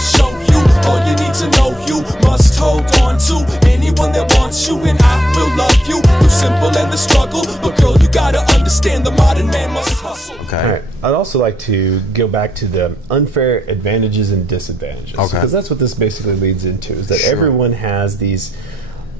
show you all you need to know. You must hold on to anyone that wants you, and I will love you through simple and the struggle. But girl, you gotta understand the modern man must hustle. Okay. All right. I'd also like to go back to the unfair advantages and disadvantages. Okay. Because that's what this basically leads into, is that Sure. everyone has these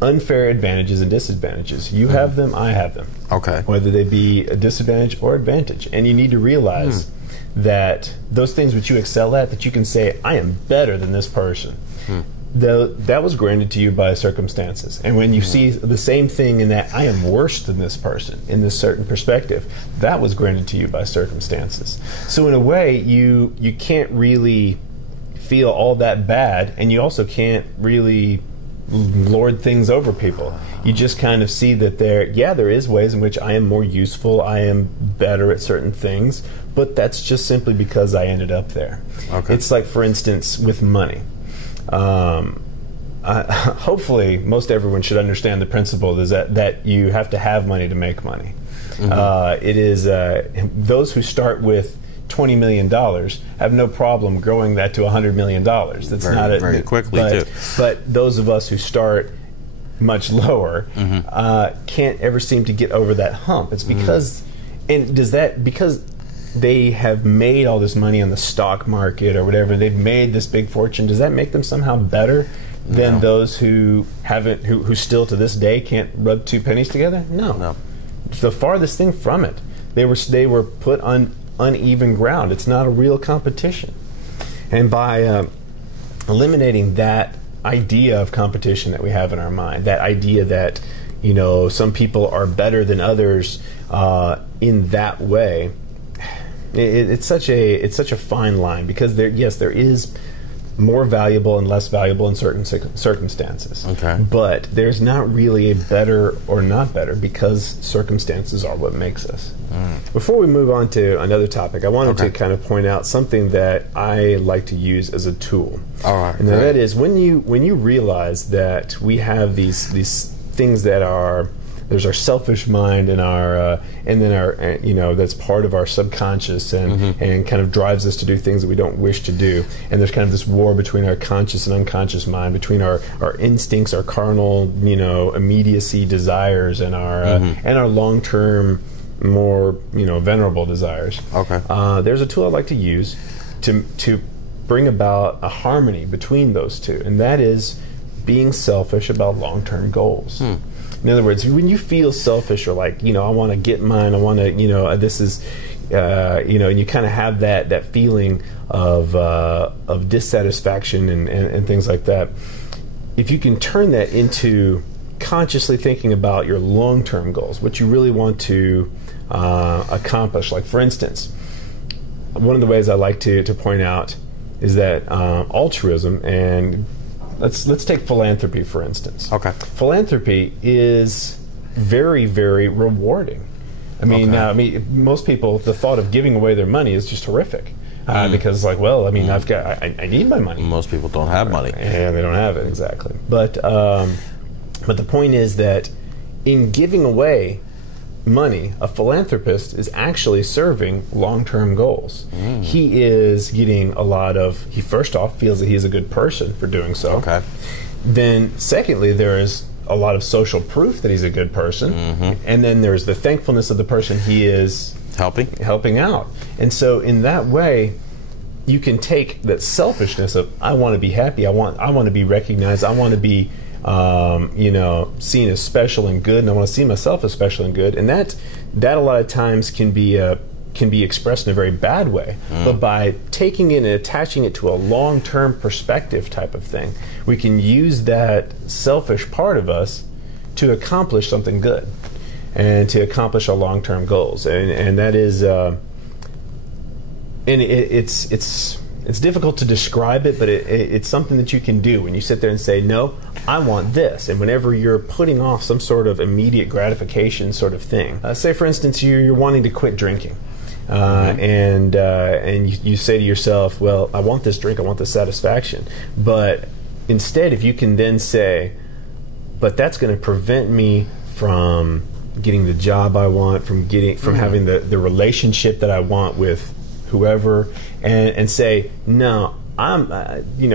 unfair advantages and disadvantages. You have them, I have them. Okay. Whether they be a disadvantage or advantage. And you need to realize that those things which you excel at, that you can say, I am better than this person. That was granted to you by circumstances. And when you see the same thing in that I am worse than this person in this certain perspective, that was granted to you by circumstances. So in a way, you can't really feel all that bad, and you also can't really lord things over people. You just kind of see that there is ways in which I am more useful, I am better at certain things, but that's just simply because I ended up there. Okay. It's like, for instance, with money. Hopefully, most everyone should understand the principle is that you have to have money to make money. It is those who start with $20 million have no problem growing that to $100 million. That's very quickly, too. But those of us who start much lower can't ever seem to get over that hump. It's because, because they have made all this money on the stock market or whatever, they've made this big fortune, does that make them somehow better than those who haven't, who still to this day can't rub two pennies together? No. It's the farthest thing from it. They were put on uneven ground. It's not a real competition. And by eliminating that idea of competition that we have in our mind, that idea that, you know, some people are better than others in that way, it's such a fine line, because there is more valuable and less valuable in certain circumstances. Okay. But there's not really a better or not better, because circumstances are what makes us. Before we move on to another topic, I wanted to kind of point out something that I like to use as a tool. All right. And that is when you realize that we have these things that are, there's our selfish mind and then our that's part of our subconscious and kind of drives us to do things that we don't wish to do. And there's kind of this war between our conscious and unconscious mind, between our instincts, our carnal, immediacy desires, and our long-term, more venerable desires. Okay. There's a tool I like to use to bring about a harmony between those two, and that is being selfish about long-term goals. In other words, when you feel selfish, or like, I want to get mine, I want to, this is, and you kind of have that feeling of dissatisfaction and things like that. If you can turn that into consciously thinking about your long-term goals, what you really want to accomplish. Like, for instance, one of the ways I like to point out is that altruism, and let's take philanthropy, for instance. Okay. Philanthropy is very, very rewarding. I mean, most people, the thought of giving away their money is just horrific. Because, like, well, I mean, I need my money. Most people don't have money. And they don't have it, exactly. But the point is that in giving away money, a philanthropist is actually serving long-term goals. He is getting a lot of, he first off feels that he is a good person for doing so. Okay. Then secondly, there is a lot of social proof that he's a good person. And then there's the thankfulness of the person he is helping out. And so in that way, you can take that selfishness of, I want to be happy, I want to be recognized, I want to be seen as special and good, and I want to see myself as special and good, and that a lot of times can be expressed in a very bad way. But by taking it and attaching it to a long-term perspective type of thing, we can use that selfish part of us to accomplish something good and to accomplish our long-term goals. And that is, it's difficult to describe it, but it's something that you can do when you sit there and say, no, I want this. And whenever you're putting off some sort of immediate gratification sort of thing, say for instance you're wanting to quit drinking, and you say to yourself, well, I want this drink, I want this satisfaction. But instead, if you can then say, but that's going to prevent me from getting the job I want, from having the relationship that I want with whoever, and say, no,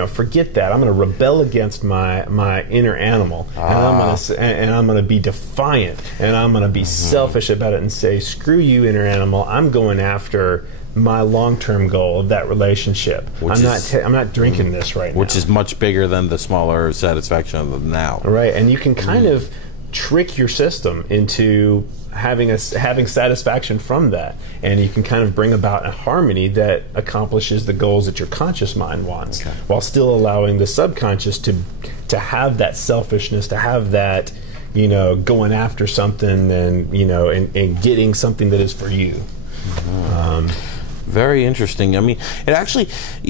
forget that. I'm going to rebel against my inner animal, and I'm going to be defiant, and I'm going to be selfish about it and say, "Screw you, inner animal. I'm going after my long-term goal of that relationship. I'm not drinking this right now." Which is much bigger than the smaller satisfaction of the now. Right, and you can kind of trick your system into having satisfaction from that, and you can kind of bring about a harmony that accomplishes the goals that your conscious mind wants, while still allowing the subconscious to have that selfishness, to have that, going after something and and getting something that is for you. Very interesting. I mean, it actually,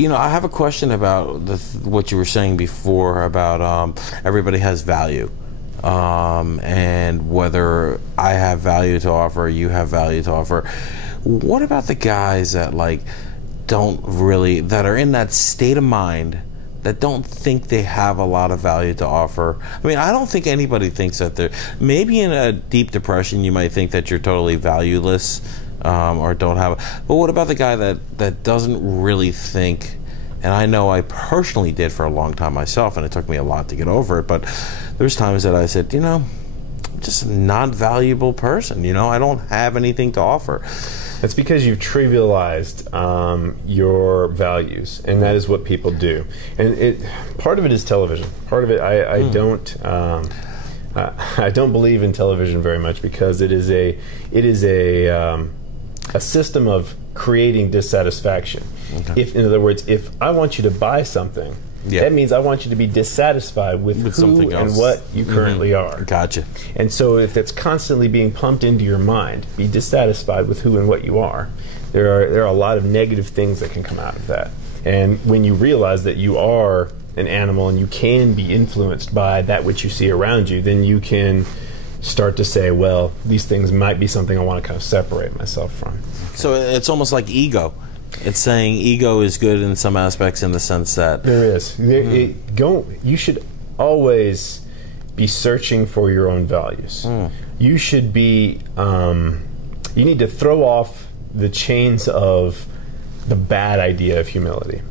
I have a question about what you were saying before about everybody has value. And whether I have value to offer, you have value to offer. What about the guys that that are in that state of mind that don't think they have a lot of value to offer? I mean, I don't think anybody thinks that they're, maybe in a deep depression you might think that you're totally valueless, or don't have, but what about the guy that doesn't really think? And I know I personally did for a long time myself, and it took me a lot to get over it, but there's times that I said, I'm just a non-valuable person, I don't have anything to offer. That's because you've trivialized your values, and that is what people do. And part of it is television. Part of it, I don't believe in television very much, because it is a system of creating dissatisfaction. In other words, if I want you to buy something, that means I want you to be dissatisfied with who something else and what you currently are. Gotcha. And so if it's constantly being pumped into your mind, be dissatisfied with who and what you are, there are a lot of negative things that can come out of that. And when you realize that you are an animal and you can be influenced by that which you see around you, then you can start to say, well, these things might be something I want to kind of separate myself from. So it's almost like ego. It's saying ego is good in some aspects, in the sense that there is. You should always be searching for your own values. You should be. You need to throw off the chains of the bad idea of humility.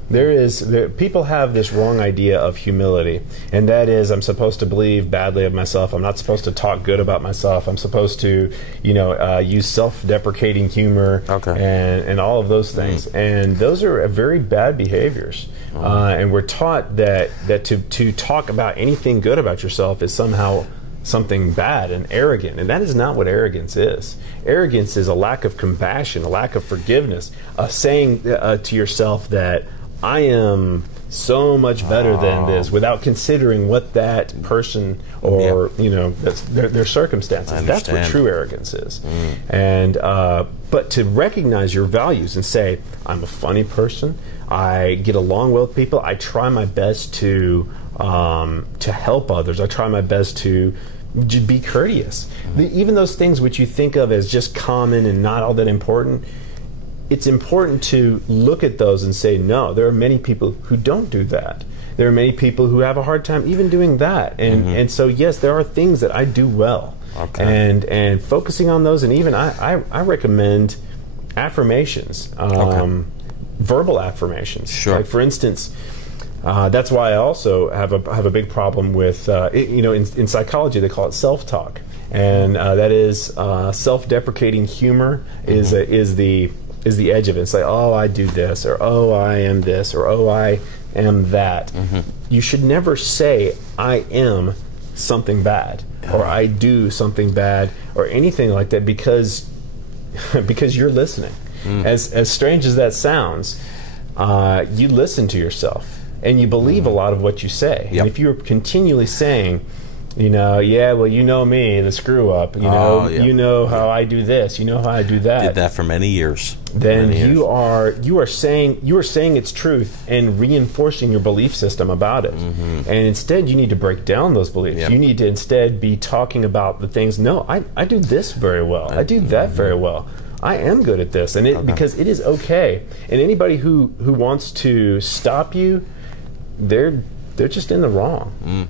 People have this wrong idea of humility, and that is, I'm supposed to believe badly of myself. I'm not supposed to talk good about myself. I'm supposed to, use self-deprecating humor and all of those things. And those are very bad behaviors. And we're taught that to talk about anything good about yourself is somehow something bad and arrogant, and that is not what arrogance is. Arrogance is a lack of compassion, a lack of forgiveness, saying to yourself that I am so much better than this, without considering what that person or their circumstances. That's what true arrogance is. And but to recognize your values and say, I'm a funny person, I get along well with people, I try my best to help others, I try my best to be courteous. Even those things which you think of as just common and not all that important, it's important to look at those and say, no, there are many people who don't do that. There are many people who have a hard time even doing that. And so, yes, there are things that I do well. And focusing on those, and even I recommend affirmations, verbal affirmations. Sure. Like, for instance, that's why I also have a big problem with, in psychology they call it self-talk. And that is self-deprecating humor is the edge of it. It's like, oh, I do this, or oh, I am this, or oh, I am that. You should never say, I am something bad, or I do something bad, or anything like that, because you're listening. As strange as that sounds, you listen to yourself, and you believe a lot of what you say. And if you're continually saying, yeah, well, you know me, the screw up, you know how I do this, you know how I do that. Did that for many years. Then you are saying its truth and reinforcing your belief system about it. And instead, you need to break down those beliefs. You need to instead be talking about the things. No, I do this very well. I do that very well. I am good at this, and because it is okay. And anybody who wants to stop you, they're just in the wrong.